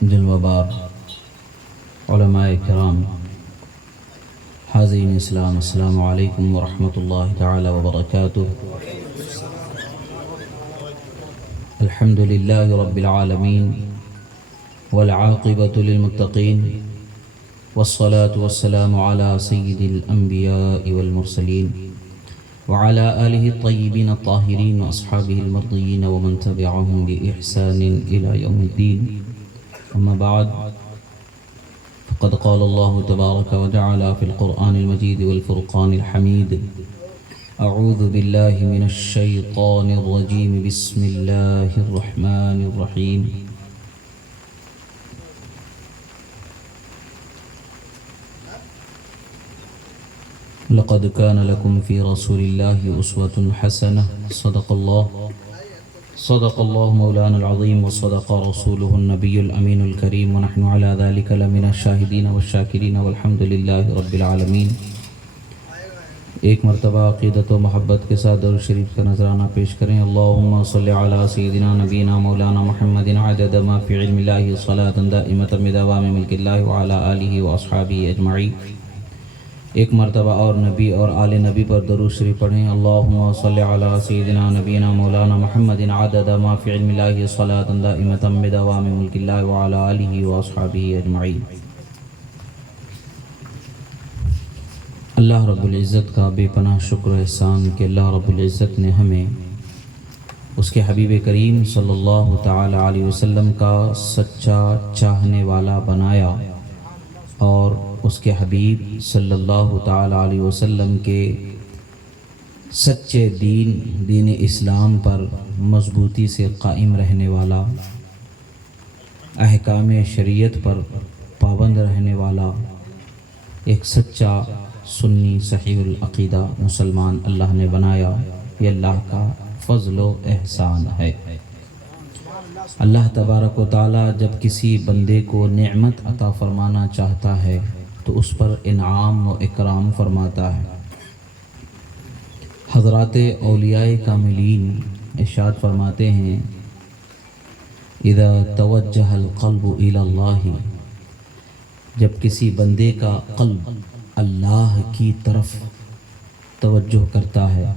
جلوہ بار علماء کرام، حاضرین اسلام، السلام علیکم ورحمۃ اللہ تعالی وبرکاتہ۔ الحمد للہ رب العالمین والعاقبۃ للمتقین، والصلاة والسلام علی سید الانبیاء والمرسلین وعلى آلہ الطیبین الطاہرین واصحابہ المرضیین ومن تبعهم بإحسان إلى یوم الدین۔ اما بعد، فقد قال الله تبارك وتعالى في القرآن المجيد والفرقان الحميد: أعوذ بالله من الشيطان الرجيم، بسم الله الرحمن الرحيم۔ لقد كان لكم في رسول الله أسوة حسنة، صدق الله مولانا العظيم، وصدق رسوله النبي الأمين الكريم، ونحن على ذلك لمن الشاهدين والشاكرين، والحمد لله رب العالمين۔ ایک مرتبہ عقیدت و محبت کے ساتھ درود شریف کا نذرانہ پیش کریں۔ اللہم صلی علی سیدنا نبینا مولانا محمد عدد ما فی علم اللہ، صلاة دائمة بدوام ملک اللہ، وعلی آلہ واصحابہ اجمعین۔ ایک مرتبہ اور نبی اور آل نبی پر درود شریف پڑھیں۔ اللہم صلی علی سیدنا نبینا مولانا محمد عدد ما فی علم اللہ، صلاة دائمة بدوام ملک اللہ، وعلی آلہ واصحابہ اجمعین۔ اللہ رب العزت کا بے پناہ شکر و احسان کہ اللہ رب العزت نے ہمیں اس کے حبیب کریم صلی اللہ تعالی علیہ وسلم کا سچا چاہنے والا بنایا، اور اس کے حبیب صلی اللہ تعالی علیہ وسلم کے سچے دین اسلام پر مضبوطی سے قائم رہنے والا، احکام شریعت پر پابند رہنے والا ایک سچا سنی صحیح العقیدہ مسلمان اللہ نے بنایا۔ یہ اللہ کا فضل و احسان ہے۔ اللہ تبارک و تعالی جب کسی بندے کو نعمت عطا فرمانا چاہتا ہے تو اس پر انعام و اکرام فرماتا ہے۔ حضرات اولیاء کاملین ارشاد فرماتے ہیں: اذا توجہ القلب الی اللہ، جب کسی بندے کا قلب اللہ کی طرف توجہ کرتا ہے،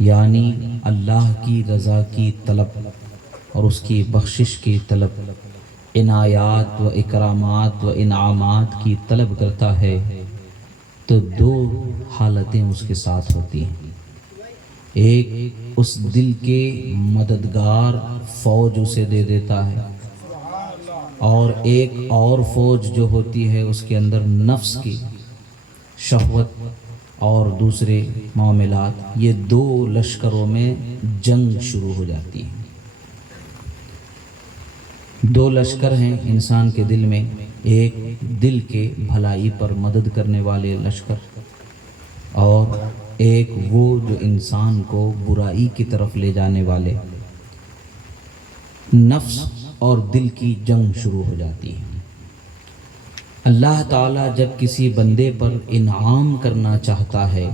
یعنی اللہ کی رضا کی طلب اور اس کی بخشش کی طلب، عنایات و اکرامات و انعامات کی طلب کرتا ہے، تو دو حالتیں اس کے ساتھ ہوتی ہیں۔ ایک، اس دل کے مددگار فوج اسے دے دیتا ہے، اور ایک اور فوج جو ہوتی ہے اس کے اندر نفس کی شہوت اور دوسرے معاملات، یہ دو لشکروں میں جنگ شروع ہو جاتی ہے۔ دو لشکر ہیں انسان کے دل میں، ایک دل کے بھلائی پر مدد کرنے والے لشکر، اور ایک وہ جو انسان کو برائی کی طرف لے جانے والے۔ نفس اور دل کی جنگ شروع ہو جاتی ہے۔ اللہ تعالیٰ جب کسی بندے پر انعام کرنا چاہتا ہے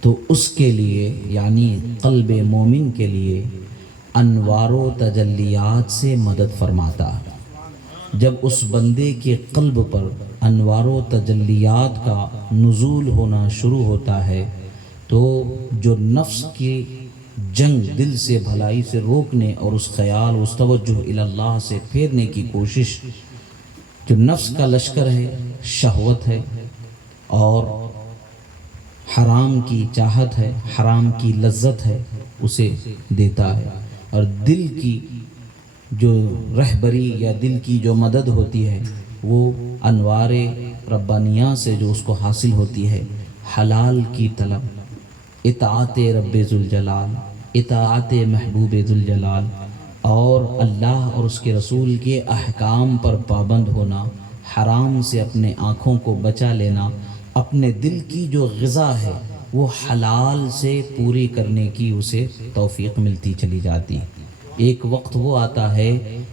تو اس کے لیے، یعنی قلب مومن کے لیے، انوار و تجلیات سے مدد فرماتا ہے۔ جب اس بندے کے قلب پر انوار و تجلیات کا نزول ہونا شروع ہوتا ہے تو جو نفس کی جنگ، دل سے بھلائی سے روکنے اور اس خیال، اس توجہ الی اللہ سے پھیرنے کی کوشش، جو نفس کا لشکر ہے، شہوت ہے اور حرام کی چاہت ہے، حرام کی لذت ہے، اسے دیتا ہے۔ اور دل کی جو رہبری یا دل کی جو مدد ہوتی ہے وہ انوار ربانیہ سے جو اس کو حاصل ہوتی ہے، حلال کی طلب، اطاعت رب ذوالجلال، اطاعت محبوب ذوالجلال، اور اللہ اور اس کے رسول کے احکام پر پابند ہونا، حرام سے اپنے آنکھوں کو بچا لینا، اپنے دل کی جو غذا ہے وہ حلال سے پوری کرنے کی اسے توفیق ملتی چلی جاتی۔ ایک وقت وہ آتا ہے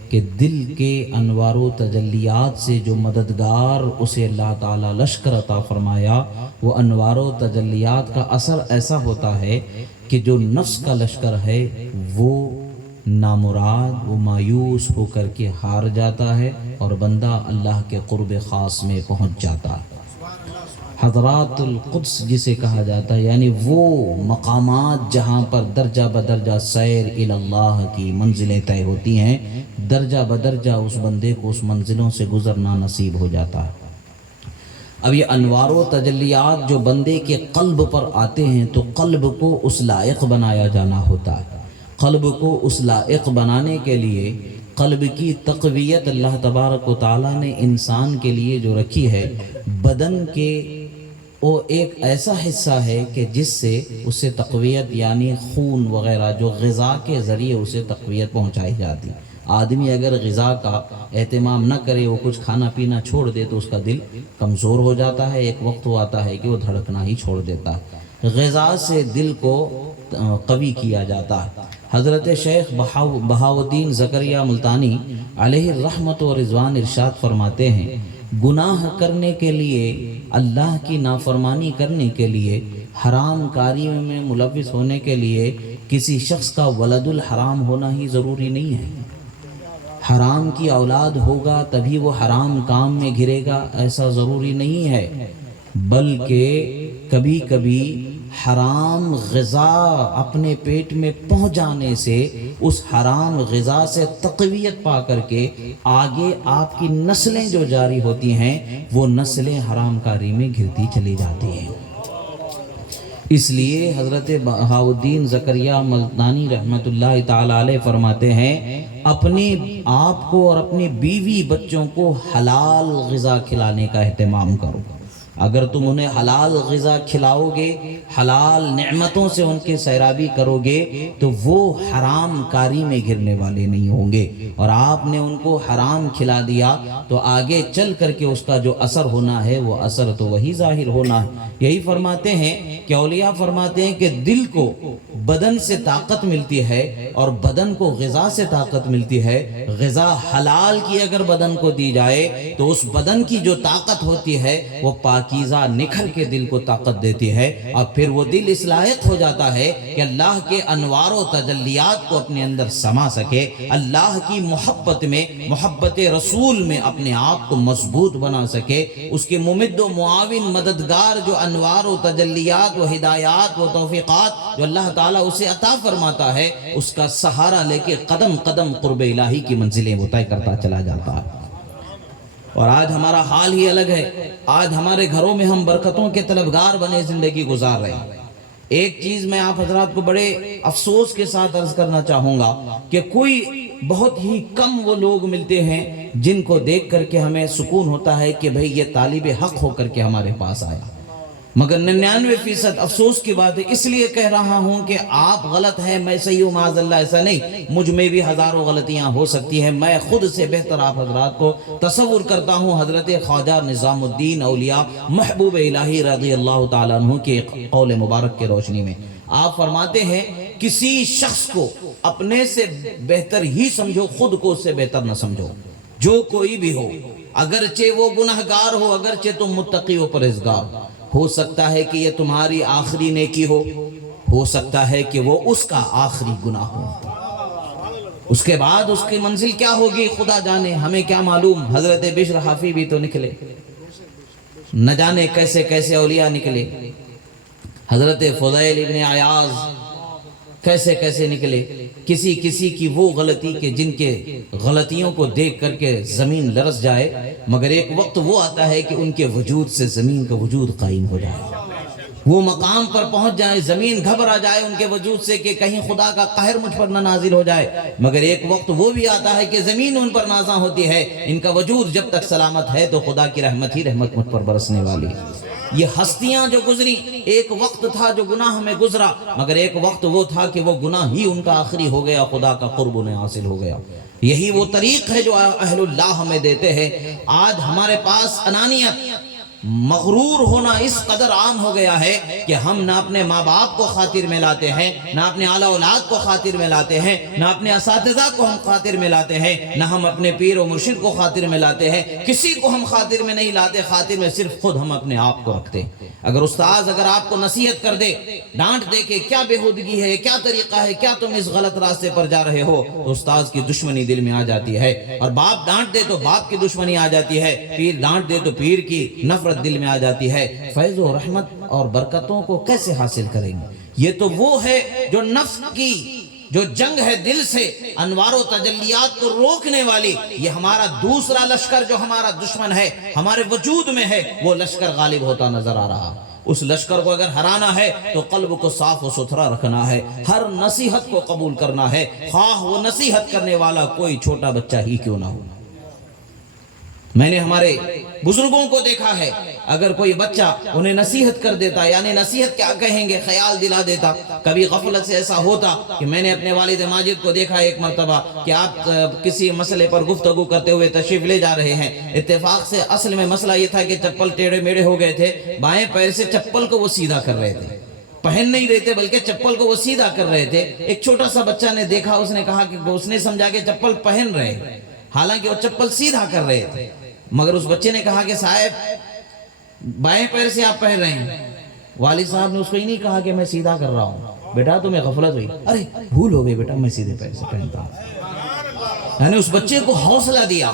کہ دل کے انوار و تجلیات سے جو مددگار اسے اللہ تعالیٰ لشکر عطا فرمایا، وہ انوار و تجلیات کا اثر ایسا ہوتا ہے کہ جو نفس کا لشکر ہے وہ نامراد و مایوس ہو کر کے ہار جاتا ہے اور بندہ اللہ کے قرب خاص میں پہنچ جاتا ہے۔ حضرات القدس جسے کہا جاتا ہے، یعنی وہ مقامات جہاں پر درجہ بدرجہ سیر الی اللہ کی منزلیں طے ہوتی ہیں، درجہ بدرجہ اس بندے کو اس منزلوں سے گزرنا نصیب ہو جاتا ہے۔ اب یہ انوار و تجلیات جو بندے کے قلب پر آتے ہیں تو قلب کو اس لائق بنایا جانا ہوتا ہے۔ قلب کو اس لائق بنانے کے لیے قلب کی تقویت اللہ تبارک و تعالیٰ نے انسان کے لیے جو رکھی ہے، بدن کے وہ ایک ایسا حصہ ہے کہ جس سے اسے تقویت یعنی خون وغیرہ جو غذا کے ذریعے اسے تقویت پہنچائی جاتی۔ آدمی اگر غذا کا اہتمام نہ کرے، وہ کچھ کھانا پینا چھوڑ دے تو اس کا دل کمزور ہو جاتا ہے، ایک وقت وہ آتا ہے کہ وہ دھڑکنا ہی چھوڑ دیتا ہے۔ غذا سے دل کو قوی کیا جاتا ہے۔ حضرت شیخ بہاؤالدین زکریہ ملتانی علیہ الرحمت و رضوان ارشاد فرماتے ہیں، گناہ کرنے کے لیے، اللہ کی نافرمانی کرنے کے لیے، حرام کاری میں ملوث ہونے کے لیے کسی شخص کا ولد الحرام ہونا ہی ضروری نہیں ہے۔ حرام کی اولاد ہوگا تبھی وہ حرام کام میں گھرے گا، ایسا ضروری نہیں ہے، بلکہ کبھی کبھی حرام غذا اپنے پیٹ میں پہنچ جانے سے اس حرام غذا سے تقویت پا کر کے آگے آپ کی نسلیں جو جاری ہوتی ہیں وہ نسلیں حرام کاری میں گرتی چلی جاتی ہیں۔ اس لیے حضرت بہاؤالدین زکریہ ملتانی رحمت اللہ تعالی علیہ فرماتے ہیں، اپنے آپ کو اور اپنی بیوی بچوں کو حلال غذا کھلانے کا اہتمام کرو۔ اگر تم انہیں حلال غذا کھلاؤ گے، حلال نعمتوں سے ان کے سیرابی کرو گے تو وہ حرام کاری میں گرنے والے نہیں ہوں گے، اور آپ نے ان کو حرام کھلا دیا تو آگے چل کر کے اس کا جو اثر ہونا ہے وہ اثر تو وہی ظاہر ہونا ہے۔ یہی فرماتے ہیں کہ اولیاء فرماتے ہیں کہ دل کو بدن سے طاقت ملتی ہے اور بدن کو غذا سے طاقت ملتی ہے۔ غذا حلال کی اگر بدن کو دی جائے تو اس بدن کی جو طاقت ہوتی ہے وہ پاکیزہ نکھر کے دل کو طاقت دیتی ہے، اور پھر وہ دل اس لائق ہو جاتا ہے کہ اللہ کے انوار و تجلیات کو اپنے اندر سما سکے، اللہ کی محبت میں، محبت رسول میں اپنے آپ کو مضبوط بنا سکے، اس کے ممد و معاون مددگار جو انوار و تجلیات و ہدایات و توفیقات جو اللہ تعالیٰ اسے عطا فرماتا ہے، اس کا سہارا لے کے قدم قدم قرب الہی کی منزلیں وہ طے کرتا چلا جاتا ہے۔ اور آج ہمارا حال ہی الگ ہے، آج ہمارے گھروں میں ہم برکتوں کے طلبگار بنے زندگی گزار رہے ہیں۔ ایک چیز میں آپ حضرات کو بڑے افسوس کے ساتھ عرض کرنا چاہوں گا کہ کوئی بہت ہی کم وہ لوگ ملتے ہیں جن کو دیکھ کر کے ہمیں سکون ہوتا ہے کہ بھئی یہ طالب حق ہو کر کے ہمارے پاس آیا، مگر 99% افسوس کی بات ہے۔ اس لیے کہہ رہا ہوں کہ آپ غلط ہیں، میں صحیح ہوں، معاذ اللہ ایسا نہیں، مجھ میں بھی ہزاروں غلطیاں ہو سکتی ہیں، میں خود سے بہتر آپ حضرات کو تصور کرتا ہوں حضرت خواجہ نظام الدین اولیاء محبوب الہی رضی اللہ تعالیٰ عنہ کے قول مبارک کے روشنی میں آپ فرماتے ہیں، کسی شخص کو اپنے سے بہتر ہی سمجھو، خود کو اس سے بہتر نہ سمجھو، جو کوئی بھی ہو، اگرچہ وہ گناہگار ہو، اگرچہ تم متقی و پرہیزگار ہو سکتا ہے کہ یہ تمہاری آخری نیکی ہو سکتا ہے کہ وہ اس کا آخری گناہ ہو، اس کے بعد اس کی منزل کیا ہوگی خدا جانے، ہمیں کیا معلوم۔ حضرت بشر حافی بھی تو نکلے، نہ جانے کیسے کیسے اولیاء نکلے، حضرت فضیل ابن عیاض کیسے کیسے نکلے، کسی کسی کی وہ غلطی کہ جن کے غلطیوں کو دیکھ کر کے زمین لرز جائے، مگر ایک وقت وہ آتا ہے کہ ان کے وجود سے زمین کا وجود قائم ہو جائے، وہ مقام پر پہنچ جائے، زمین گھبرا جائے ان کے وجود سے کہ کہیں خدا کا قہر مجھ پر نہ نازل ہو جائے، مگر ایک وقت وہ بھی آتا ہے کہ زمین ان پر نازاں ہوتی ہے، ان کا وجود جب تک سلامت ہے تو خدا کی رحمت ہی رحمت مجھ پر برسنے والی ہے۔ یہ ہستیاں جو گزری، ایک وقت تھا جو گناہ میں گزرا، مگر ایک وقت وہ تھا کہ وہ گناہ ہی ان کا آخری ہو گیا، خدا کا قرب انہیں حاصل ہو گیا۔ یہی وہ طریق ہے جو اہل اللہ ہمیں دیتے ہیں۔ آج ہمارے پاس انانیت، مغرور ہونا اس قدر عام ہو گیا ہے کہ ہم نہ اپنے ماں باپ کو خاطر میں لاتے ہیں، نہ اپنے اعلیٰ اولاد کو خاطر میں لاتے ہیں، نہ اپنے اساتذہ کو ہم خاطر میں لاتے ہیں، نہ ہم اپنے پیر و مرشد کو خاطر میں لاتے ہیں، کسی کو ہم خاطر میں نہیں لاتے، خاطر میں صرف خود ہم اپنے آپ کو رکھتے ہیں۔ اگر استاذ اگر آپ کو نصیحت کر دے، ڈانٹ دے کہ کیا بےہودگی ہے، کیا طریقہ ہے، کیا تم اس غلط راستے پر جا رہے ہو، تو استاذ کی دشمنی دل میں آ جاتی ہے، اور باپ ڈانٹ دے تو باپ کی دشمنی آ جاتی ہے، پیر ڈانٹ دے تو پیر کی نفرت دل میں آ جاتی ہے۔ فیض و رحمت اور برکتوں کو کیسے حاصل کریں گے؟ یہ تو وہ ہے جو نفس کی جو جنگ ہے دل سے انوار و تجلیات کو روکنے والی، یہ ہمارا دوسرا لشکر جو ہمارا دشمن ہے، ہمارے وجود میں ہے، وہ لشکر غالب ہوتا نظر آ رہا۔ اس لشکر کو اگر ہرانا ہے تو قلب کو صاف و ستھرا رکھنا ہے، ہر نصیحت کو قبول کرنا ہے، خواہ وہ نصیحت کرنے والا کوئی چھوٹا بچہ ہی کیوں نہ ہو۔ میں نے ہمارے بزرگوں کو دیکھا ہے، اگر کوئی بچہ انہیں نصیحت کر دیتا، یعنی نصیحت کیا کہیں گے خیال دلا دیتا، کبھی غفلت سے ایسا ہوتا کہ میں نے اپنے والد ماجد کو دیکھا ایک مرتبہ کہ آپ کسی مسئلے پر گفتگو کرتے ہوئے تشریف لے جا رہے ہیں، اتفاق سے اصل میں مسئلہ یہ تھا کہ چپل ٹیڑھے میڑھے ہو گئے تھے، بائیں پیر سے چپل کو وہ سیدھا کر رہے تھے، پہن نہیں رہے تھے بلکہ چپل کو وہ سیدھا کر رہے تھے۔ ایک چھوٹا سا بچہ نے دیکھا، اس نے کہا کہ اس نے سمجھا کہ چپل پہن رہے ہیں، حالانکہ وہ چپل سیدھا کر رہے تھے، مگر اس بچے نے کہا کہ صاحب بائیں پیر سے آپ پہن رہے ہیں۔ والد صاحب نے اس کو ہی نہیں کہا کہ میں سیدھا کر رہا ہوں، بیٹا تمہیں غفلت ہوئی، ارے بھول ہو گئی بیٹا، میں سیدھے پیر سے پہنتا ہوں۔ یعنی اس بچے کو حوصلہ دیا،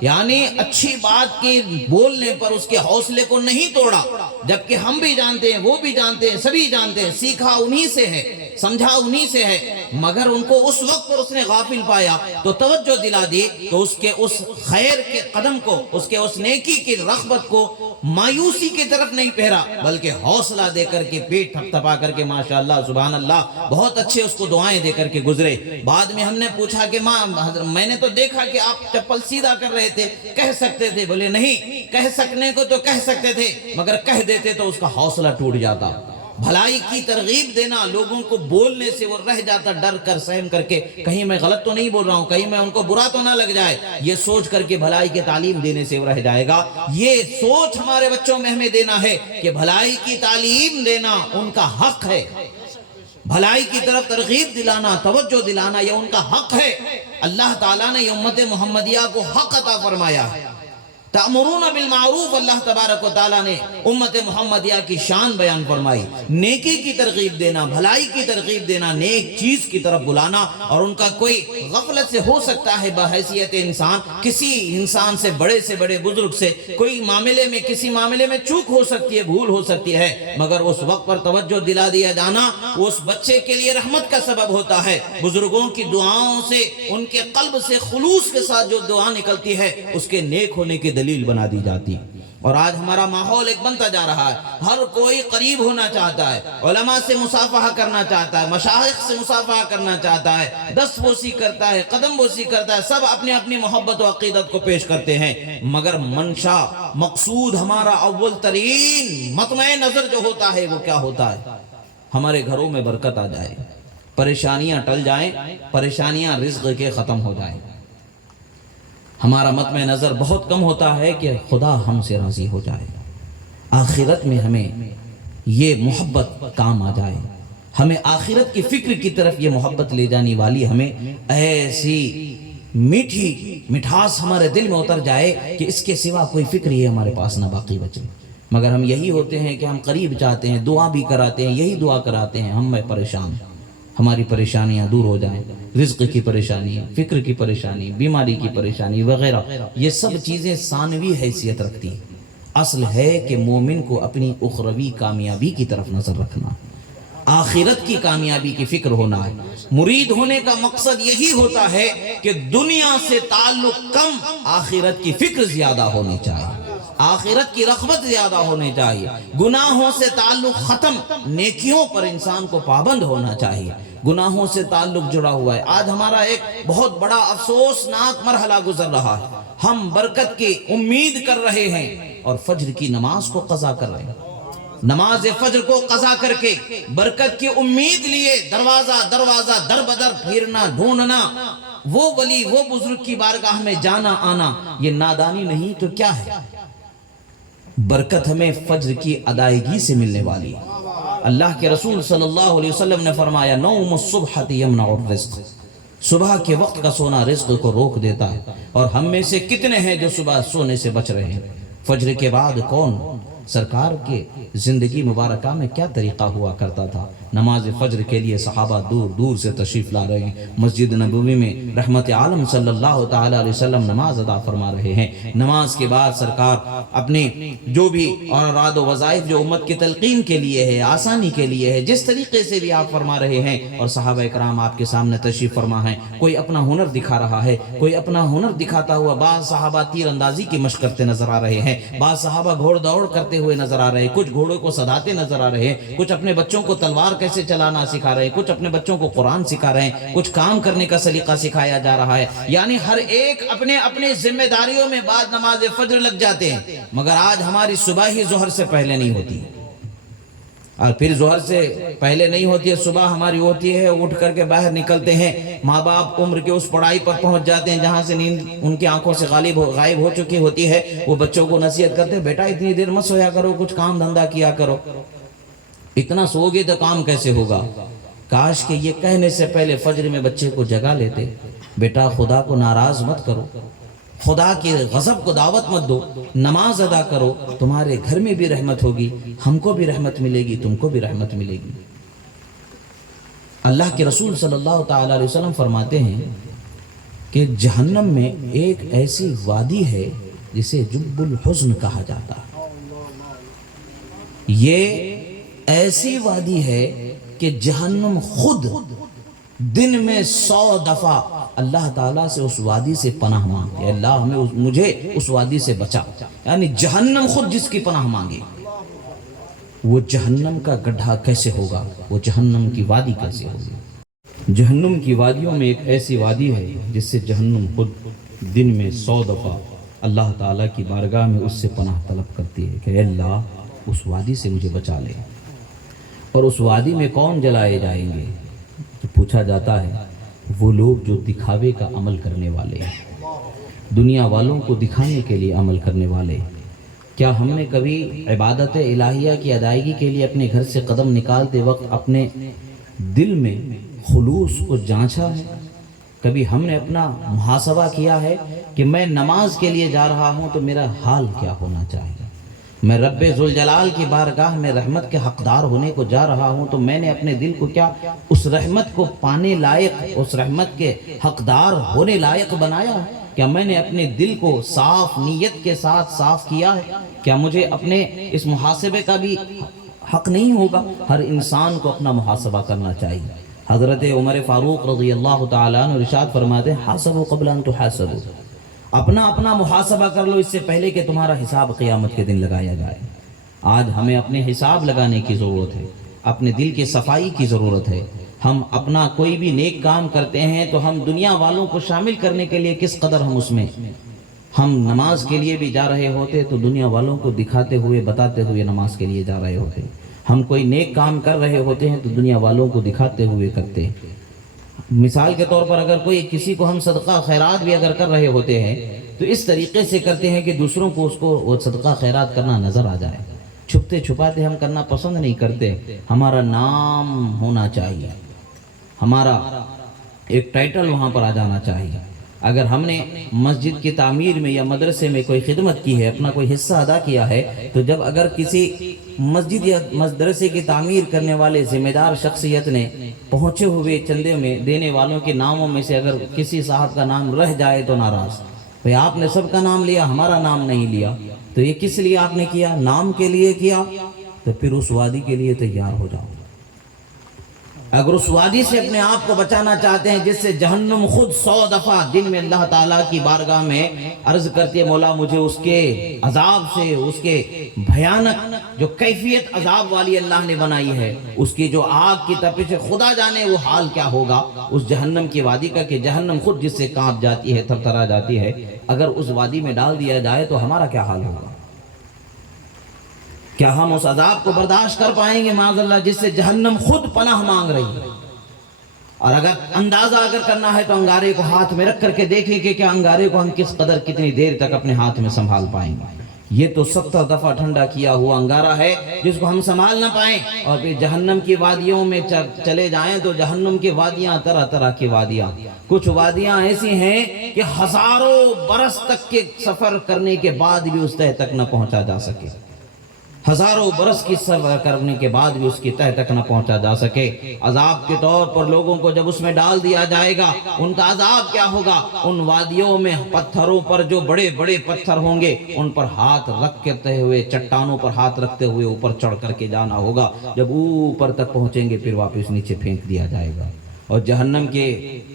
یعنی اچھی بات کی بولنے پر اس کے حوصلے کو نہیں توڑا، جبکہ ہم بھی جانتے ہیں، وہ بھی جانتے ہیں، سبھی جانتے ہیں، سیکھا انہی سے ہے، سمجھا انہی سے ہے، مگر ان کو اس وقت پر اس نے غافل پایا تو توجہ دلا دی، تو اس کے اس خیر کے قدم کو، اس کے اس نیکی کی رغبت کو مایوسی کی طرف نہیں پھیرا، بلکہ حوصلہ دے کر کے، پیٹ تھپ تھپا کر کے، ماشاءاللہ سبحان اللہ، بہت اچھے اس کو دعائیں دے کر کے گزرے۔ بعد میں ہم نے پوچھا کہ ماں میں نے تو دیکھا کہ آپ چپل سیدھا کر رہے تھے، کہہ سکتے تھے؟ بولے نہیں، کہہ سکنے کو تو کہہ سکتے تھے، مگر کہہ دیتے تو اس کا حوصلہ ٹوٹ جاتا۔ بھلائی کی ترغیب دینا، لوگوں کو بولنے سے وہ رہ جاتا ڈر کر، سہم کر کے، کہیں میں غلط تو نہیں بول رہا ہوں، کہیں میں ان کو برا تو نہ لگ جائے، یہ سوچ کر کے بھلائی کی تعلیم دینے سے وہ رہ جائے گا۔ یہ سوچ ہمارے بچوں میں ہمیں دینا ہے کہ بھلائی کی تعلیم دینا ان کا حق ہے، بھلائی کی طرف ترغیب دلانا، توجہ دلانا، یہ ان کا حق ہے۔ اللہ تعالیٰ نے امت محمدیہ کو حق عطا فرمایا ہے۔ تأمرون بالمعروف، اللہ تبارک و تعالیٰ نے امت محمدیہ کی شان بیان فرمائی، نیکی کی ترغیب دینا، بھلائی کی ترغیب دینا، نیک چیز کی طرف بلانا، اور ان کا کوئی غفلت سے ہو سکتا ہے بحیثیت انسان، کسی انسان سے بڑے بزرگ سے کوئی معاملے میں، کسی معاملے میں چوک ہو سکتی ہے، بھول ہو سکتی ہے، مگر اس وقت پر توجہ دلا دیا جانا اس بچے کے لیے رحمت کا سبب ہوتا ہے۔ بزرگوں کی دعاؤں سے، ان کے قلب سے خلوص کے ساتھ جو دعا نکلتی ہے، اس کے نیک ہونے کی دلیل بنا دی جاتی۔ اور آج ہمارا ماحول ایک بنتا جا رہا ہے، ہر کوئی قریب ہونا چاہتا ہے، علماء سے مصافحہ کرنا چاہتا ہے، مشائخ سے مصافحہ کرنا چاہتا ہے، دست بوسی کرتا ہے، قدم بوسی کرتا ہے، سب اپنی اپنی محبت و عقیدت کو پیش کرتے ہیں، مگر منشا، مقصود ہمارا اول ترین مطمع نظر جو ہوتا ہے وہ کیا ہوتا ہے؟ ہمارے گھروں میں برکت آ جائے، پریشانیاں ٹل جائیں، پریشانیاں رزق کے ختم ہو جائیں۔ ہمارا مطمع نظر بہت کم ہوتا ہے کہ خدا ہم سے راضی ہو جائے، آخرت میں ہمیں یہ محبت کام آ جائے، ہمیں آخرت کی فکر کی طرف یہ محبت لے جانے والی ہمیں ایسی میٹھی مٹھاس ہمارے دل میں اتر جائے کہ اس کے سوا کوئی فکر ہی ہمارے پاس نہ باقی بچے۔ مگر ہم یہی ہوتے ہیں کہ ہم قریب چاہتے ہیں، دعا بھی کراتے ہیں، یہی دعا کراتے ہیں، ہم میں پریشان، ہماری پریشانیاں دور ہو جائیں، رزق کی پریشانی، فکر کی پریشانی، بیماری کی پریشانی وغیرہ، یہ سب چیزیں ثانوی حیثیت رکھتی ہیں۔ اصل ہے کہ مومن کو اپنی اخروی کامیابی کی طرف نظر رکھنا، آخرت کی کامیابی کی فکر ہونا ہے۔ مرید ہونے کا مقصد یہی ہوتا ہے کہ دنیا سے تعلق کم، آخرت کی فکر زیادہ ہونی چاہیے، آخرت کی رغبت زیادہ ہونی چاہیے، گناہوں سے تعلق ختم، نیکیوں پر انسان کو پابند ہونا چاہیے، گناہوں سے تعلق جڑا ہوا ہے۔ آج ہمارا ایک بہت بڑا افسوسناک مرحلہ گزر رہا ہے، ہم برکت کی امید کر رہے ہیں اور فجر کی نماز کو قضا کر رہے ہیں، نماز فجر کو قضا کر کے برکت کی امید لیے دروازہ در بدر پھرنا، ڈھونڈنا، وہ ولی، وہ بزرگ کی بارگاہ میں جانا آنا، یہ نادانی نہیں تو کیا ہے؟ برکت ہمیں فجر کی ادائیگی سے ملنے والی ہے۔ اللہ کے رسول صلی اللہ علیہ وسلم نے فرمایا نوم الصبح یمنع الرزق، صبح کے وقت کا سونا رزق کو روک دیتا ہے۔ اور ہم میں سے کتنے ہیں جو صبح سونے سے بچ رہے ہیں؟ فجر کے بعد کون؟ سرکار کے زندگی مبارکہ میں کیا طریقہ ہوا کرتا تھا؟ نماز فجر کے لیے صحابہ دور دور سے تشریف لا رہے ہیں۔ مسجد نبوی میں رحمت عالم صلی اللہ تعالی علیہ وسلم نماز ادا فرما رہے ہیں۔ نماز کے بعد سرکار اپنے جو بھی اوراد و وظائف جو امت کی تلقین کے لیے ہے، آسانی کے لیے ہے، جس طریقے سے بھی آپ فرما رہے ہیں، اور صحابہ اکرام آپ کے سامنے تشریف فرما ہیں۔ کوئی اپنا ہنر دکھا رہا ہے، کوئی اپنا ہنر دکھاتا ہوا، بعض صحابہ تیر اندازی کی مشق کرتے نظر آ رہے ہیں، بعض صحابہ گھوڑ دوڑ کرتے ہوئے نظر آ رہے ہیں، کچھ گھوڑوں کو سدھاتے نظر آ رہے ہیں، کچھ اپنے بچوں کو تلوار کیسے چلانا سکھا رہے ہیں، کچھ اپنے بچوں کو قرآن سکھا رہے ہیں، کچھ کام کرنے کا سلیقہ سکھایا جا رہا ہے۔ یعنی ہر ایک اپنے اپنے ذمہ داریوں میں بعد نماز فجر لگ جاتے ہیں، مگر آج ہماری صبح ہی ظہر سے پہلے نہیں ہوتی، اور پھر ظہر سے پہلے نہیں ہوتی ہے، صبح ہماری ہوتی ہے، اٹھ کر کے باہر نکلتے ہیں، ماں باپ عمر کے اس پڑھائی پر پہنچ جاتے ہیں جہاں سے نیند ان کی آنکھوں سے غائب ہو چکی ہوتی ہے۔ وہ بچوں کو نصیحت کرتے ہیں بیٹا اتنی دیر مت سویا کرو، کچھ کام دھندا کیا کرو، اتنا سو گے تو کام کیسے ہوگا؟ کاش کہ یہ کہنے سے پہلے فجر میں بچے کو جگا لیتے، بیٹا خدا کو ناراض مت کرو، خدا کے غضب کو دعوت مت دو، نماز ادا کرو، تمہارے گھر میں بھی رحمت ہوگی، ہم کو بھی رحمت ملے گی، تم کو بھی رحمت ملے گی۔ اللہ کے رسول صلی اللہ تعالی علیہ وسلم فرماتے ہیں کہ جہنم میں ایک ایسی وادی ہے جسے جب الحزن کہا جاتا ہے۔ یہ ایسی وادی ہے کہ جہنم خود دن میں 100 دفعہ اللہ تعالیٰ سے اس وادی سے پناہ مانگتے ہیں، اللہ مجھے اس وادی سے بچا۔ یعنی جہنم خود جس کی پناہ مانگے، وہ جہنم کا گڈھا کیسے ہوگا، وہ جہنم کی وادی کیسے ہوگی؟ جہنم کی وادیوں میں ایک ایسی وادی ہے جس سے جہنم خود دن میں 100 دفعہ اللہ تعالیٰ کی بارگاہ میں اس سے پناہ طلب کرتی ہے کہ اے اللہ اس وادی سے مجھے بچا لے۔ اور اس وادی میں کون جلائے جائیں گے؟ تو پوچھا جاتا ہے وہ لوگ جو دکھاوے کا عمل کرنے والے ہیں، دنیا والوں کو دکھانے کے لیے عمل کرنے والے۔ کیا ہم نے کبھی عبادت الہیہ کی ادائیگی کے لیے اپنے گھر سے قدم نکالتے وقت اپنے دل میں خلوص کو جانچا ہے؟ کبھی ہم نے اپنا محاسبہ کیا ہے کہ میں نماز کے لیے جا رہا ہوں تو میرا حال کیا ہونا چاہیے؟ میں رب ذوالجلال کی بارگاہ میں رحمت کے حقدار ہونے کو جا رہا ہوں تو میں نے اپنے دل کو کیا اس رحمت کو پانے لائق، اس رحمت کے حقدار ہونے لائق بنایا ہے؟ کیا میں نے اپنے دل کو صاف نیت کے ساتھ صاف کیا ہے؟ کیا مجھے اپنے اس محاسبے کا بھی حق نہیں ہوگا؟ ہر انسان کو اپنا محاسبہ کرنا چاہیے۔ حضرت عمر فاروق رضی اللہ تعالیٰ عنہ ارشاد فرماتے ہیں حاسبوا قبل ان تحاسبوا، اپنا محاسبہ کر لو اس سے پہلے کہ تمہارا حساب قیامت کے دن لگایا جائے۔ آج ہمیں اپنے حساب لگانے کی ضرورت ہے، اپنے دل کی صفائی کی ضرورت ہے۔ ہم اپنا کوئی بھی نیک کام کرتے ہیں تو ہم دنیا والوں کو شامل کرنے کے لیے کس قدر ہم اس میں، ہم نماز کے لیے بھی جا رہے ہوتے تو دنیا والوں کو دکھاتے ہوئے بتاتے ہوئے نماز کے لیے جا رہے ہوتے، ہم کوئی نیک کام کر رہے ہوتے ہیں تو دنیا والوں کو دکھاتے ہوئے کرتے ہیں۔ مثال کے طور پر اگر کوئی کسی کو ہم صدقہ خیرات بھی اگر کر رہے ہوتے ہیں تو اس طریقے سے کرتے ہیں کہ دوسروں کو اس کو وہ صدقہ خیرات کرنا نظر آ جائے، چھپتے چھپاتے ہم کرنا پسند نہیں کرتے۔ ہمارا نام ہونا چاہیے، ہمارا ایک ٹائٹل وہاں پر آ جانا چاہیے۔ اگر ہم نے مسجد کی تعمیر میں یا مدرسے میں کوئی خدمت کی ہے، اپنا کوئی حصہ ادا کیا ہے، تو جب اگر کسی مسجد یا مدرسے کی تعمیر کرنے والے ذمہ دار شخصیت نے پہنچے ہوئے چندے میں دینے والوں کے ناموں میں سے اگر کسی صاحب کا نام رہ جائے تو ناراض، بھئی آپ نے سب کا نام لیا ہمارا نام نہیں لیا، تو یہ کس لیے آپ نے کیا؟ نام کے لیے کیا؟ تو پھر اس وادی کے لیے تیار ہو جاؤ۔ اگر اس وادی سے اپنے آپ کو بچانا چاہتے ہیں جس سے جہنم خود 100 دفعہ دن میں اللہ تعالیٰ کی بارگاہ میں عرض کرتی ہے مولا مجھے اس کے عذاب سے، اس کے بھیانک جو کیفیت عذاب والی اللہ نے بنائی ہے، اس کی جو آگ کی تپش ہے، خدا جانے وہ حال کیا ہوگا اس جہنم کی وادی کا کہ جہنم خود جس سے کانپ جاتی ہے، تھر تھرا جاتی ہے۔ اگر اس وادی میں ڈال دیا جائے تو ہمارا کیا حال ہوگا؟ کیا ہم اس عذاب کو برداشت کر پائیں گے معاذ اللہ جس سے جہنم خود پناہ مانگ رہی ہے؟ اور اگر اندازہ اگر کرنا ہے تو انگارے کو ہاتھ میں رکھ کر کے دیکھیں کہ کیا انگارے کو ہم کس قدر کتنی دیر تک اپنے ہاتھ میں سنبھال پائیں گے۔ یہ تو 70 دفعہ ٹھنڈا کیا ہوا انگارہ ہے جس کو ہم سنبھال نہ پائیں، اور پھر جہنم کی وادیوں میں چلے جائیں تو جہنم کی وادیاں طرح طرح کی وادیاں، کچھ وادیاں ایسی ہیں کہ ہزاروں برس تک کے سفر کرنے کے بعد بھی اس تہ تک نہ پہنچا جا سکے، ہزاروں برس کی سفر کرنے کے بعد بھی اس کی تہ تک نہ پہنچا جا سکے۔ عذاب کے طور پر لوگوں کو جب اس میں ڈال دیا جائے گا، ان کا عذاب کیا ہوگا؟ ان وادیوں میں پتھروں پر جو بڑے بڑے پتھر ہوں گے ان پر ہاتھ رکھتے ہوئے، چٹانوں پر ہاتھ رکھتے ہوئے اوپر چڑھ کر کے جانا ہوگا۔ جب اوپر تک پہنچیں گے پھر واپس نیچے پھینک دیا جائے گا، اور جہنم کے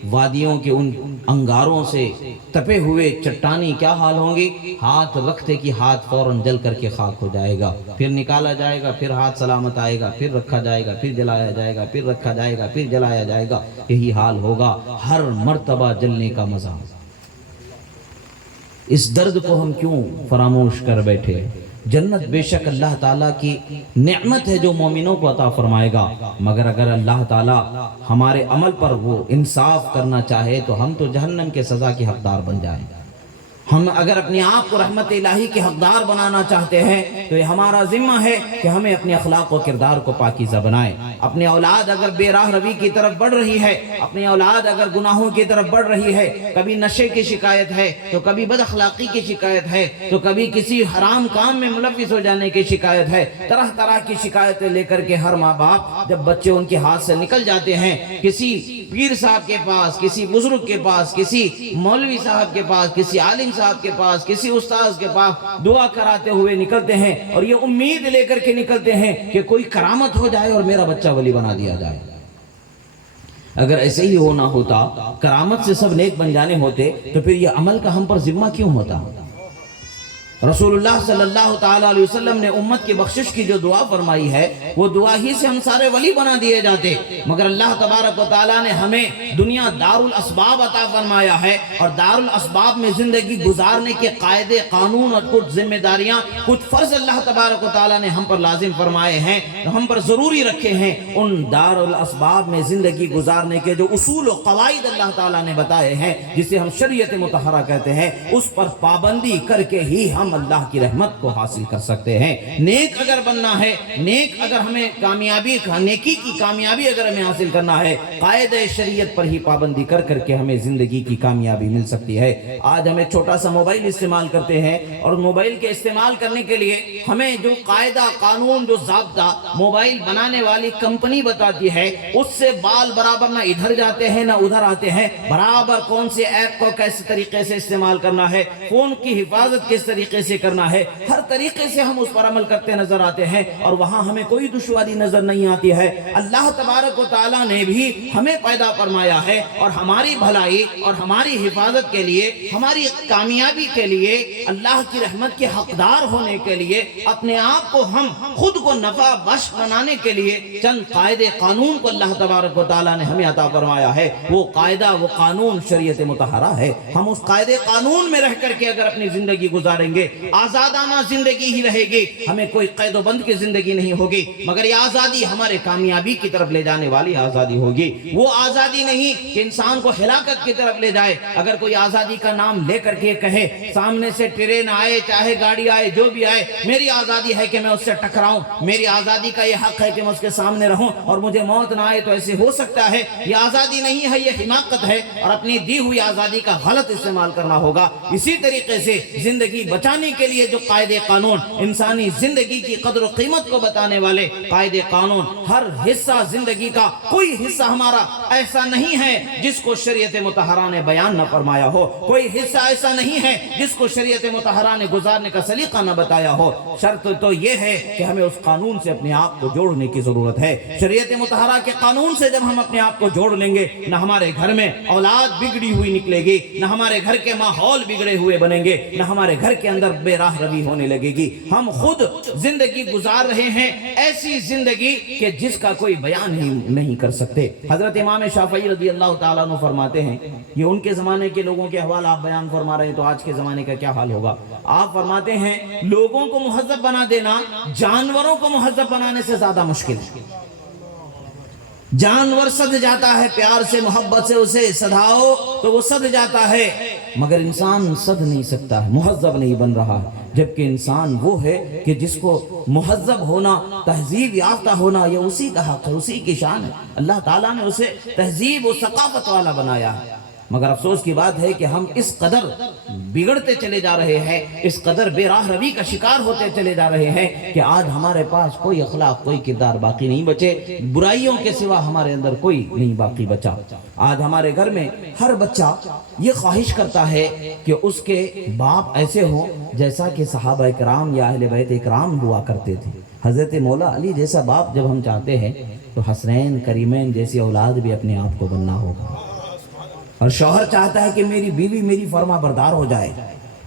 وادیوں کے ان انگاروں سے تپے ہوئے چٹانی کیا حال ہوں گی؟ ہاتھ رکھتے کہ ہاتھ فوراً جل کر کے خاک ہو جائے گا، پھر نکالا جائے گا، پھر ہاتھ سلامت آئے گا، پھر رکھا جائے گا، پھر جلایا جائے گا، پھر رکھا جائے گا، پھر جلایا جائے گا۔ یہی حال ہوگا، ہر مرتبہ جلنے کا مزہ۔ اس درد کو ہم کیوں فراموش کر بیٹھے؟ جنت بے شک اللہ تعالیٰ کی نعمت ہے جو مومنوں کو عطا فرمائے گا، مگر اگر اللہ تعالیٰ ہمارے عمل پر وہ انصاف کرنا چاہے تو ہم تو جہنم کے سزا کے حقدار بن جائیں۔ ہم اگر اپنے آپ کو رحمت الہی کے حقدار بنانا چاہتے ہیں تو یہ ہمارا ذمہ ہے کہ ہمیں اپنے اخلاق و کردار کو پاکیزہ بنائیں۔ اپنی اولاد اگر بے راہ روی کی طرف بڑھ رہی ہے، اپنی اولاد اگر گناہوں کی طرف بڑھ رہی ہے، کبھی نشے کی شکایت ہے تو کبھی بد اخلاقی کی شکایت ہے تو کبھی کسی حرام کام میں ملوث ہو جانے کی شکایت ہے، طرح طرح کی شکایتیں لے کر کے ہر ماں باپ جب بچے ان کے ہاتھ سے نکل جاتے ہیں، کسی پیر صاحب کے پاس، کسی بزرگ کے پاس، کسی مولوی صاحب کے پاس، کسی عالم صاحب کے پاس، کسی استاذ کے پاس دعا کراتے ہوئے نکلتے ہیں، اور یہ امید لے کر کے نکلتے ہیں کہ کوئی کرامت ہو جائے اور میرا بچہ ولی بنا دیا جائے۔ اگر ایسے ہی ہونا ہوتا، کرامت سے سب نیک بن جانے ہوتے، تو پھر یہ عمل کا ہم پر ذمہ کیوں ہوتا؟ رسول اللہ صلی اللہ تعالیٰ علیہ وسلم نے امت کی بخشش کی جو دعا فرمائی ہے، وہ دعا ہی سے ہم سارے ولی بنا دیے جاتے، مگر اللہ تبارک و تعالیٰ نے ہمیں دنیا دار الاسباب عطا فرمایا ہے، اور دار الاسباب میں زندگی گزارنے کے قاعدے قانون اور کچھ ذمہ داریاں، کچھ فرض اللہ تبارک و تعالیٰ نے ہم پر لازم فرمائے ہیں، ہم پر ضروری رکھے ہیں۔ ان دار الاسباب میں زندگی گزارنے کے جو اصول و قواعد اللہ تعالیٰ نے بتائے ہیں، جسے ہم شریعت مطہرہ کہتے ہیں، اس پر پابندی کر کے ہی ہم اللہ کی رحمت کو حاصل کر سکتے ہیں۔ نیک اگر بننا ہے، نیک اگر ہمیں کامیابی، نیکی کی کامیابی اگر ہمیں حاصل کرنا ہے، قاعدہ شریعت پر ہی پابندی کر کر کے ہمیں زندگی کی کامیابی مل سکتی ہے۔ آج ہمیں چھوٹا سا موبائل استعمال کرتے ہیں، اور موبائل کے استعمال کرنے کے لیے ہمیں جو قاعدہ قانون، جو ضابطہ موبائل بنانے والی کمپنی بتاتی ہے، اس سے بال برابر نہ ادھر جاتے ہیں نہ ادھر آتے ہیں، برابر کون سے ایپ کو کیسے طریقے سے استعمال کرنا ہے، فون کی حفاظت کس طریقے سے کرنا ہے، ہر طریقے سے ہم اس پر عمل کرتے نظر آتے ہیں، اور وہاں ہمیں کوئی دشواری نظر نہیں آتی ہے۔ اللہ تبارک و تعالیٰ نے بھی ہمیں پیدا فرمایا ہے، اور ہماری بھلائی اور ہماری حفاظت کے لیے، ہماری کامیابی کے لیے، اللہ کی رحمت کے حقدار ہونے کے لیے، اپنے آپ کو ہم خود کو نفع بخش بنانے کے لیے چند قاعدے قانون کو اللہ تبارک و تعالیٰ نے ہمیں عطا فرمایا ہے۔ وہ قاعدہ، وہ قانون شریعت مطہرہ ہے۔ ہم اس قاعدے قانون میں رہ کر کے اگر اپنی زندگی گزاریں گے، آزادانہ زندگی ہی رہے گی، ہمیں کوئی قید و بند کی زندگی نہیں ہوگی، مگر یہ آزادی ہمارے کامیابی کی طرف لے جانے والی آزادی ہوگی۔ وہ آزادی نہیں کہ انسان کو ہلاکت کی طرف لے جائے۔ اگر کوئی آزادی کا نام لے کر کے کہے، سامنے سے ٹرین آئے، چاہے گاڑی آئے، جو بھی آئے، میری آزادی ہے کہ میں اس سے ٹکراؤں، میری آزادی کا یہ حق ہے کہ میں اس کے سامنے رہوں اور مجھے موت نہ آئے، تو ایسے ہو سکتا ہے؟ یہ آزادی نہیں ہے، یہ حماقت ہے، اور اپنی دی ہوئی آزادی کا غلط استعمال کرنا ہوگا۔ اسی طریقے سے زندگی بچانے کے لیے جو قاعدے قانون، انسانی زندگی کی قدر و قیمت کو بتانے والے قاعدے قانون، ہر حصہ زندگی کا کوئی حصہ ہمارا ایسا نہیں ہے جس کو شریعت مطہرہ نے بیان نہ فرمایا ہو، کوئی حصہ ایسا نہیں ہے جس کو شریعت مطہرہ نے گزارنے کا سلیقہ نہ بتایا ہو۔ شرط تو یہ ہے کہ ہمیں اس قانون سے اپنے آپ کو جوڑنے کی ضرورت ہے۔ شریعت مطہرہ کے قانون سے جب ہم اپنے آپ کو جوڑ لیں گے، نہ ہمارے گھر میں اولاد بگڑی ہوئی نکلے گی، نہ ہمارے گھر کے ماحول بگڑے ہوئے بنیں گے، نہ ہمارے گھر کے اندر بے راہ روی ہونے لگے گی۔ ہم خود زندگی گزار رہے ہیں، ایسی زندگی کہ جس کا کوئی بیان ہی نہیں کر سکتے۔ حضرت امام شافعی رضی اللہ تعالیٰ عنہ فرماتے ہیں، یہ ان کے زمانے کے لوگوں کے احوال آپ بیان فرما رہے ہیں، تو آج کے زمانے کا کیا حال ہوگا؟ آپ فرماتے ہیں لوگوں کو مہذب بنا دینا جانوروں کو مہذب بنانے سے زیادہ مشکل ہے۔ جانور سد جاتا ہے، پیار سے محبت سے اسے سدھاؤ تو وہ سد جاتا ہے، مگر انسان سد نہیں سکتا ہے، مہذب نہیں بن رہا۔ جبکہ انسان وہ ہے کہ جس کو مہذب ہونا، تہذیب یافتہ ہونا، یہ اسی کا حق ہے، اسی کی شان ہے۔ اللہ تعالیٰ نے اسے تہذیب و ثقافت والا بنایا ہے، مگر افسوس کی بات ہے کہ ہم اس قدر بگڑتے چلے جا رہے ہیں، اس قدر بے راہ روی کا شکار ہوتے چلے جا رہے ہیں کہ آج ہمارے پاس کوئی اخلاق، کوئی کردار باقی نہیں بچے، برائیوں کے سوا ہمارے اندر کوئی نہیں باقی بچا۔ آج ہمارے گھر میں ہر بچہ یہ خواہش کرتا ہے کہ اس کے باپ ایسے ہوں جیسا کہ صحابہ اکرام یا اہل بیت اکرام ہوا کرتے تھے۔ حضرت مولا علی جیسا باپ جب ہم چاہتے ہیں تو حسنین کریمین جیسی اولاد بھی اپنے آپ کو بننا ہوگا۔ اور شوہر چاہتا ہے کہ میری بیوی میری فرما بردار ہو جائے۔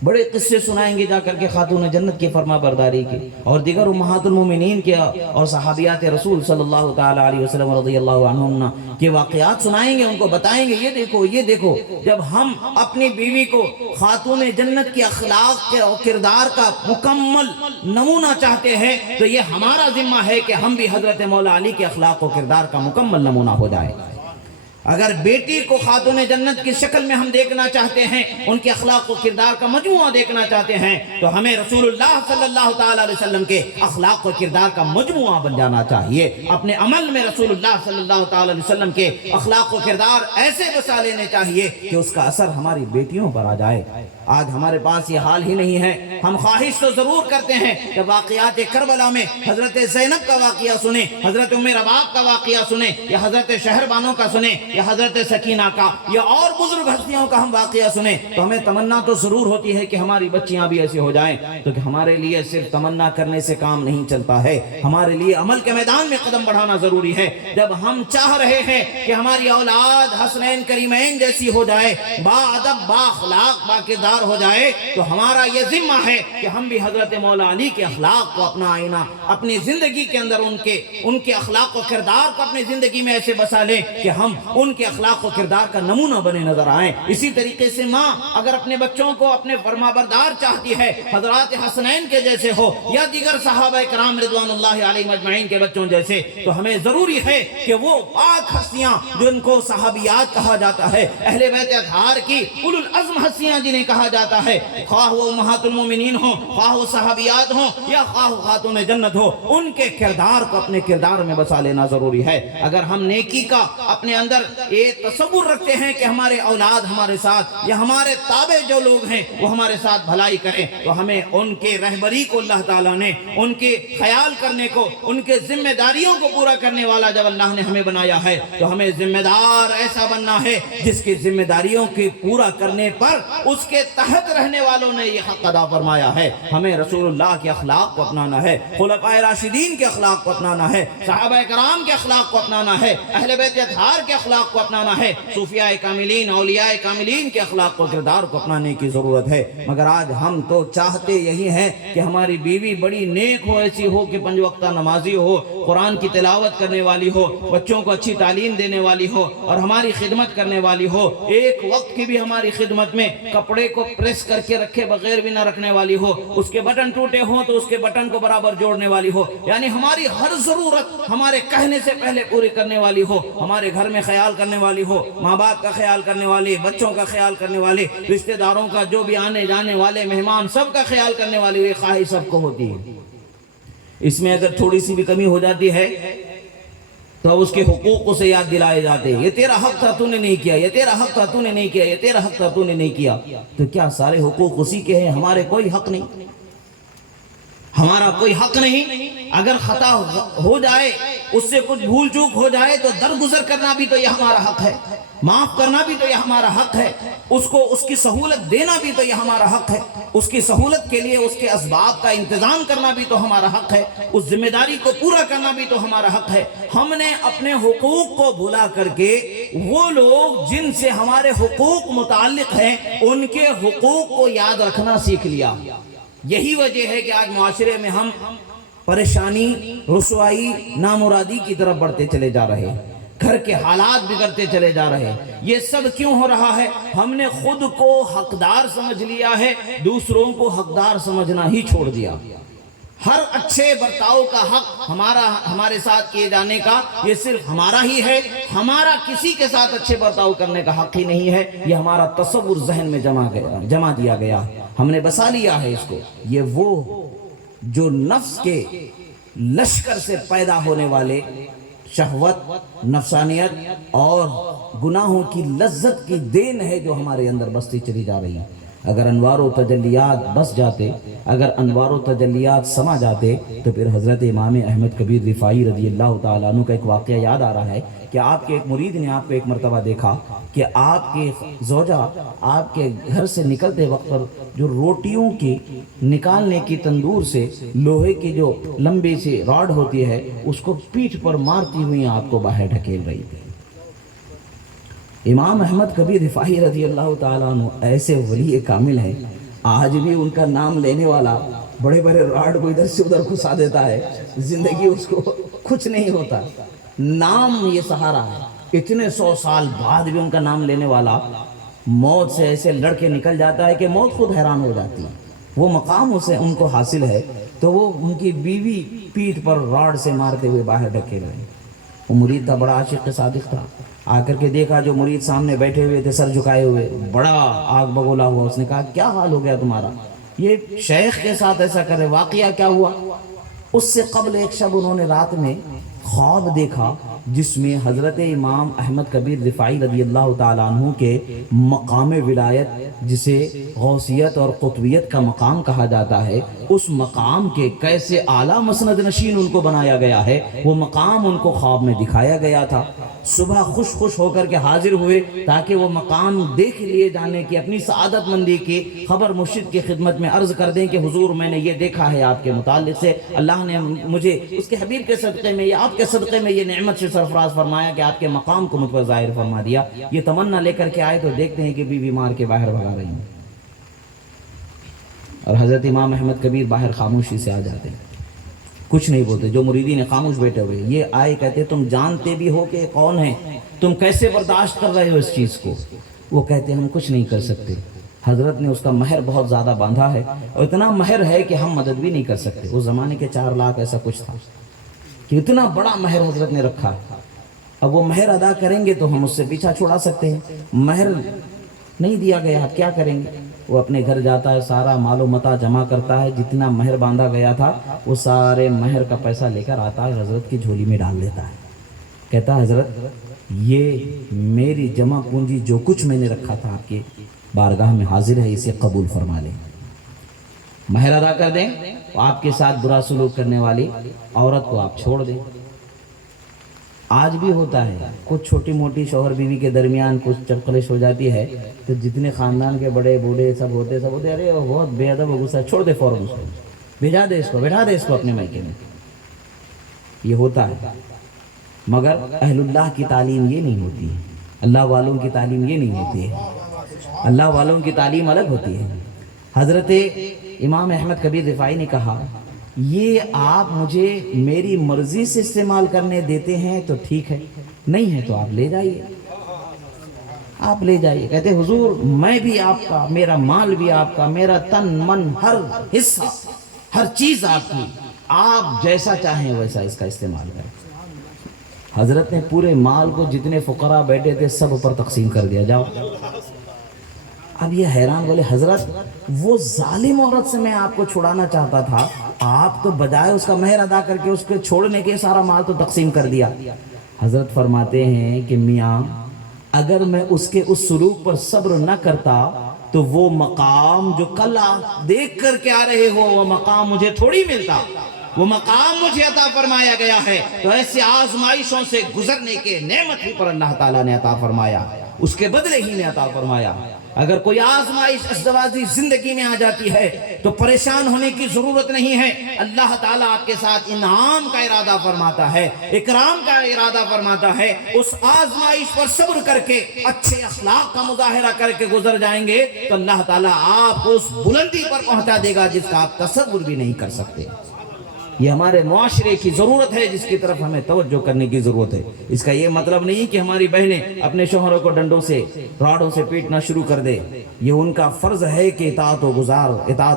بڑے قصے سنائیں گے جا کر کے خاتون جنت کی فرما برداری کی، اور دیگر امہات المومنین کے اور صحابیات رسول صلی اللہ تعالی علیہ وسلم رضی اللہ عنہم کے واقعات سنائیں گے، ان کو بتائیں گے یہ دیکھو یہ دیکھو۔ جب ہم اپنی بیوی کو خاتون جنت کی اخلاق کے اور کردار کا مکمل نمونہ چاہتے ہیں تو یہ ہمارا ذمہ ہے کہ ہم بھی حضرت مولا علی کے اخلاق و کردار کا مکمل نمونہ ہو جائے۔ اگر بیٹی کو خاتون جنت کی شکل میں ہم دیکھنا چاہتے ہیں، ان کے اخلاق و کردار کا مجموعہ دیکھنا چاہتے ہیں، تو ہمیں رسول اللہ صلی اللہ تعالی علیہ وسلم کے اخلاق و کردار کا مجموعہ بن جانا چاہیے۔ اپنے عمل میں رسول اللہ صلی اللہ تعالی علیہ وسلم کے اخلاق و کردار ایسے بسا لینے چاہیے کہ اس کا اثر ہماری بیٹیوں پر آ جائے۔ آج ہمارے پاس یہ حال ہی نہیں ہے۔ ہم خواہش تو ضرور کرتے ہیں کہ واقعات کربلا میں حضرت زینب کا واقعہ سنیں، حضرت ام رباب کا واقعہ سنیں، یا حضرت شہر بانو کا سنیں، یا حضرت سکینہ کا، یا اور بزرگ ہستیوں کا ہم واقعہ سنیں تو ہمیں تمنا تو ضرور ہوتی ہے کہ ہماری بچیاں بھی ایسی ہو جائیں۔ تو کہ ہمارے لیے صرف تمنا کرنے سے کام نہیں چلتا ہے، ہمارے لیے عمل کے میدان میں قدم بڑھانا ضروری ہے۔ جب ہم چاہ رہے ہیں کہ ہماری اولاد حسنین کریمین جیسی ہو جائے، با ادب، با اخلاق، با کردار ہو جائے، تو ہمارا یہ ذمہ ہے کہ ہم بھی حضرت مولا علی کے اخلاق کو اپنا آئینہ اپنی زندگی کے اندر ان کے اخلاق و کردار کو اپنی زندگی میں ایسے بسا لیں کہ ہم ان کے اخلاق و کردار کا نمونہ بنے نظر آئیں۔ اسی طریقے سے ماں اگر اپنے بچوں کو اپنے فرما بردار چاہتی ہے، حضرات حسنین کے جیسے ہو یا دیگر صحابہ کرام رضوان اللہ علیہم اجمعین کے بچوں جیسے، تو ہمیں ضروری ہے کہ وہ پاک ہستیاں جن کو صحابیات کہا جاتا ہے، اہل بیت اطہار کی اولو العزم ہستیاں جنہیں کہا جاتا ہے، خواہ وہ امہات المومنین ہوں، خواہ وہ صحابیات ہوں، یا خواہ خاتون جنت ہو، ان کے کردار کو اپنے کردار میں بسا لینا ضروری ہے۔ اگر ہم نیکی کا اپنے اندر یہ تصور رکھتے ہیں کہ ہمارے اولاد ہمارے ساتھ یا ہمارے تابع جو لوگ ہیں وہ ہمارے ساتھ بھلائی کریں، تو ہمیں ان کے رہبری کو اللہ تعالیٰ نے، ان کے خیال کرنے کو، ان کے ذمہ داریوں کو پورا کرنے والا جب اللہ نے ہمیں بنایا ہے تو ہمیں ذمہ دار ایسا بننا ہے جس کی ذمہ داریوں کے پورا کرنے پر اس کے تحت رہنے والوں نے یہ حق ادا فرمایا ہے۔ ہمیں رسول اللہ کے اخلاق کو اپنانا ہے، خلفائے راشدین کے اخلاق کو اپنانا ہے، صحابہ کرام کے اخلاق کو اپنانا ہے، اہل بیت اطہار کے اخلاق کو اپنانا ہے، صوفیاء کاملین، اولیاء کاملین کے اخلاق و کردار کو اپنانے کی ضرورت ہے۔ مگر آج ہم تو چاہتے یہی ہیں کہ ہماری بیوی بڑی نیک ہو، ایسی ہو کہ 5 وقتہ نمازی ہو، قرآن کی تلاوت کرنے والی ہو، بچوں کو اچھی تعلیم دینے والی ہو اور ہماری خدمت کرنے والی ہو، ایک وقت کی بھی ہماری خدمت میں کپڑے کو پریس کر کے رکھے بغیر بھی نہ رکھنے والی ہو، اس کے بٹن ٹوٹے ہوں تو اس کے بٹن کو برابر جوڑنے والی ہو، یعنی ہماری ہر ضرورت ہمارے کہنے سے پہلے پوری کرنے والی ہو، ہمارے گھر میں خیال کرنے والی ہو، ماں باپ کا خیال کرنے والی، بچوں کا خیال کرنے والی، رشتہ داروں کا، جو بھی آنے جانے والے مہمان، سب کا خیال کرنے والی، یہ خواہش سب کو ہوتی ہے۔ اس میں اگر تھوڑی سی بھی کمی ہو جاتی ہے تو اس کے حقوق اسے یاد دلائے جاتے ہیں، یہ تیرا حق تھا تو نے نہیں کیا، یہ تیرا حق تھا تو نے نہیں کیا، یہ تیرا حق تھا تو نے نہیں کیا۔ تو کیا سارے حقوق اسی کے ہیں؟ ہمارے کوئی حق نہیں، ہمارا کوئی حق نہیں۔ اگر خطا ہو جائے، اس سے کچھ بھول چوک ہو جائے تو درگزر کرنا بھی تو یہ ہمارا حق ہے، معاف کرنا بھی تو یہ ہمارا حق ہے، اس کو اس کی سہولت دینا بھی تو یہ ہمارا حق ہے، اس کی سہولت کے لیے اس کے اسباب کا انتظام کرنا بھی تو ہمارا حق ہے، اس ذمہ داری کو پورا کرنا بھی تو ہمارا حق ہے۔ ہم نے اپنے حقوق کو بھلا کر کے وہ لوگ جن سے ہمارے حقوق متعلق ہیں ان کے حقوق کو یاد رکھنا سیکھ لیا۔ یہی وجہ ہے کہ آج معاشرے میں ہم پریشانی، رسوائی، نامرادی کی طرف بڑھتے چلے جا رہے ہیں، گھر کے حالات بگڑتے چلے جا رہے ہیں۔ یہ سب کیوں ہو رہا ہے؟ ہم نے خود کو حقدار سمجھ لیا ہے، دوسروں کو حقدار سمجھنا ہی چھوڑ دیا۔ ہر اچھے برتاؤ کا حق ہمارے ساتھ کیے جانے کا یہ صرف ہمارا ہی ہے، ہمارا کسی کے ساتھ اچھے برتاؤ کرنے کا حق ہی نہیں ہے۔ یہ ہمارا تصور ذہن میں جمع دیا گیا ہے۔ ہم نے بسا لیا ہے اس کو. یہ وہ جو نفس کے لشکر سے پیدا ہونے والے شہوت، نفسانیت اور گناہوں کی لذت کی دین ہے جو ہمارے اندر بستی چلی جا رہی ہے. اگر انوار و تجلیات بس جاتے، اگر انوار و تجلیات سما جاتے، تو پھر حضرت امام احمد کبیر رفاعی رضی اللہ تعالیٰ عنہ کا ایک واقعہ یاد آ رہا ہے کہ آپ کے ایک مرید نے آپ کو ایک مرتبہ دیکھا کہ آپ کے زوجہ آپ کے گھر سے نکلتے وقت پر جو روٹیوں کی نکالنے کی تندور سے لوہے کی جو لمبی سی راڈ ہوتی ہے اس کو پیٹھ پر مارتی ہوئی آپ کو باہر ڈھکیل رہی تھی. امام احمد کبیر رفاعی رضی اللہ تعالیٰ عنہ ایسے ولی کامل ہیں، آج بھی ان کا نام لینے والا بڑے بڑے راڈ کو ادھر سے ادھر گھسا دیتا ہے، زندگی اس کو کچھ نہیں ہوتا. نام یہ سہارا ہے. اتنے 100 سال بعد بھی ان کا نام لینے والا موت سے ایسے لڑکے نکل جاتا ہے کہ موت خود حیران ہو جاتی ہے. وہ مقام اسے ان کو حاصل ہے تو وہ ان کی بیوی پیٹھ پر راڈ سے مارتے ہوئے باہر ڈھکیل رہے. وہ مرید تھا، بڑا عاشق صادق تھا. آ کر کے دیکھا جو مرید سامنے بیٹھے ہوئے تھے سر جھکائے ہوئے، بڑا آگ بگولا ہوا. اس نے کہا کیا حال ہو گیا تمہارا؟ یہ شیخ کے ساتھ ایسا کرے، واقعہ کیا ہوا؟ اس سے قبل ایک شب انہوں نے رات میں خواب دیکھا جس میں حضرت امام احمد کبیر رفاعی رضی اللہ تعالیٰ عنہ کے مقام ولایت، جسے غوثیت اور قطبیت کا مقام کہا جاتا ہے، اس مقام کے کیسے اعلیٰ مسند نشین ان کو بنایا گیا ہے، وہ مقام ان کو خواب میں دکھایا گیا تھا. صبح خوش خوش ہو کر کے حاضر ہوئے تاکہ وہ مقام دیکھ لیے جانے کی اپنی سعادت مندی کی خبر مرشد کی خدمت میں عرض کر دیں کہ حضور میں نے یہ دیکھا ہے آپ کے متعلق سے، اللہ نے مجھے اس کے حبیب کے صدقے میں یا آپ کے صدقے میں یہ نعمت سے سرفراز فرمایا کہ آپ کے مقام کو مجھ پر ظاہر فرما دیا. یہ تمنا لے کر کے آئے تو دیکھتے ہیں کہ بیوی مار کے باہر بھگا رہی ہیں، اور حضرت امام احمد کبیر باہر خاموشی سے آ جاتے ہیں، کچھ نہیں بولتے. جو مریدین خاموش بیٹھے ہوئے یہ آئے، کہتے تم جانتے بھی ہو کہ کون ہے، تم کیسے برداشت کر رہے ہو اس چیز کو؟ وہ کہتے ہم کچھ نہیں کر سکتے، حضرت نے اس کا مہر بہت زیادہ باندھا ہے، اور اتنا مہر ہے کہ ہم مدد بھی نہیں کر سکتے. اس زمانے کے 4 لاکھ ایسا کچھ تھا کہ اتنا بڑا مہر حضرت نے رکھا. اب وہ مہر ادا کریں گے تو ہم اس سے پیچھا چھڑا سکتے ہیں، مہر نہیں دیا گیا، آپ کیا کریں گے؟ وہ اپنے گھر جاتا ہے، سارا مال و متاع جمع کرتا ہے، جتنا مہر باندھا گیا تھا وہ سارے مہر کا پیسہ لے کر آتا ہے، حضرت کی جھولی میں ڈال دیتا ہے. کہتا ہے حضرت یہ میری جمع پونجی جو کچھ میں نے رکھا تھا آپ کی بارگاہ میں حاضر ہے، اسے قبول فرما لیں، مہر ادا کر دیں، آپ کے ساتھ برا سلوک کرنے والی عورت کو آپ چھوڑ دیں. آج بھی ہوتا ہے، کچھ چھوٹی موٹی شوہر بیوی کے درمیان کچھ چرخلش ہو جاتی ہے تو جتنے خاندان کے بڑے بوڑھے سب ہوتے ارے وہ بہت بے ادب و غصہ، چھوڑ دے فوراً اس کو، بھیجا دے اس کو، بیٹھا دے اس کو اپنے مائکے میں. یہ ہوتا ہے، مگر اہل اللہ کی تعلیم یہ نہیں ہوتی ہے، اللہ والوں کی تعلیم یہ نہیں ہوتی ہے. اللہ والوں کی تعلیم الگ ہوتی ہے. حضرت امام احمد کبیر رفاعی نے کہا یہ آپ مجھے میری مرضی سے استعمال کرنے دیتے ہیں تو ٹھیک ہے، نہیں ہے تو آپ لے جائیے، آپ لے جائیے. کہتے حضور میں بھی آپ کا، میرا مال بھی آپ کا، میرا تن من ہر حصہ ہر چیز آپ کی، آپ جیسا چاہیں ویسا اس کا استعمال کریں. حضرت نے پورے مال کو جتنے فقراء بیٹھے تھے سب پر تقسیم کر دیا، جاؤ. اب یہ حیران بولے حضرت وہ ظالم عورت سے میں آپ کو چھڑانا چاہتا تھا، آپ تو بجائے اس کا مہر ادا کر کے اس کے چھوڑنے کے سارا مال تو تقسیم کر دیا. حضرت فرماتے ہیں کہ میاں اگر میں اس کے اس سلوک پر صبر نہ کرتا تو وہ مقام جو کل آپ دیکھ کر کے آ رہے ہو وہ مقام مجھے تھوڑی ملتا. وہ مقام مجھے عطا فرمایا گیا ہے تو ایسے آزمائشوں سے گزرنے کے نعمت ہی پر اللہ تعالیٰ نے عطا فرمایا، اس کے بدلے ہی میں عطا فرمایا. اگر کوئی آزمائش ازدواجی زندگی میں آ جاتی ہے تو پریشان ہونے کی ضرورت نہیں ہے. اللہ تعالیٰ آپ کے ساتھ انعام کا ارادہ فرماتا ہے، اکرام کا ارادہ فرماتا ہے. اس آزمائش پر صبر کر کے اچھے اخلاق کا مظاہرہ کر کے گزر جائیں گے تو اللہ تعالیٰ آپ کو اس بلندی پر پہنچا دے گا جس کا آپ تصور بھی نہیں کر سکتے. یہ ہمارے معاشرے کی ضرورت ہے جس کی طرف ہمیں توجہ کرنے کی ضرورت ہے. اس کا یہ مطلب نہیں کہ ہماری بہنیں اپنے شوہروں کو ڈنڈوں سے راڑوں سے پیٹنا شروع کر دے. یہ ان کا فرض ہے کہ اطاعت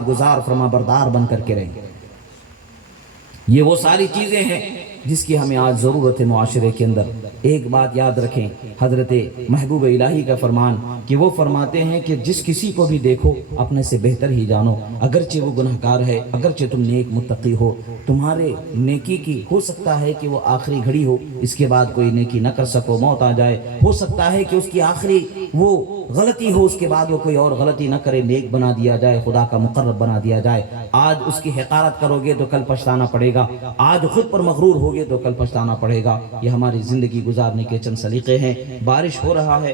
گزار فرما بردار بن کر کے رہیں. یہ وہ ساری چیزیں ہیں جس کی ہمیں آج ضرورت ہے معاشرے کے اندر۔ ایک بات یاد رکھیں، حضرت محبوب الہی کا فرمان کہ وہ فرماتے ہیں کہ جس کسی کو بھی دیکھو اپنے سے بہتر ہی جانو، اگرچہ وہ گناہگار ہے، اگرچہ تم نیک متقی ہو، تمہارے نیکی کی ہو سکتا ہے کہ وہ آخری گھڑی ہو، اس کے بعد کوئی نیکی نہ کر سکو، موت آ جائے، ہو سکتا ہے کہ اس کی آخری وہ غلطی ہو، اس کے بعد وہ کوئی اور غلطی نہ کرے، نیک بنا دیا جائے، خدا کا مقرب بنا دیا جائے۔ آج اس کی حقارت کرو گے تو کل پچھتانا پڑے گا، آج خود پر مغرور ہوگے تو کل پچھتانا پڑے گا۔ یہ ہماری زندگی گزارنے کے چند سلیقے ہیں۔ بارش ہو رہا ہے،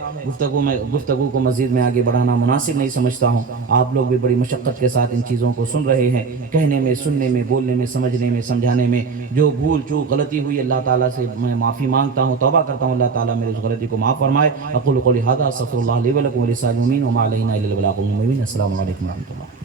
گفتگو کو مزید میں آگے بڑھانا مناسب نہیں سمجھتا ہوں۔ آپ لوگ بھی بڑی مشقت کے ساتھ ان چیزوں کو سن رہے ہیں، کہنے میں، سننے میں، بولنے میں، سمجھنے میں، سمجھانے میں جو بھول چوک غلطی ہوئی، اللہ تعالیٰ سے میں معافی مانگتا ہوں، توبہ کرتا ہوں، اللہ تعالیٰ میرے اس غلطی کو معاف فرمائے۔ اقول قولی ھذا استغفر اللہ لی ولکم ولسائر المؤمنین وما علینا الا البلاغ المبین۔ السلام علیکم ورحمۃ اللہ۔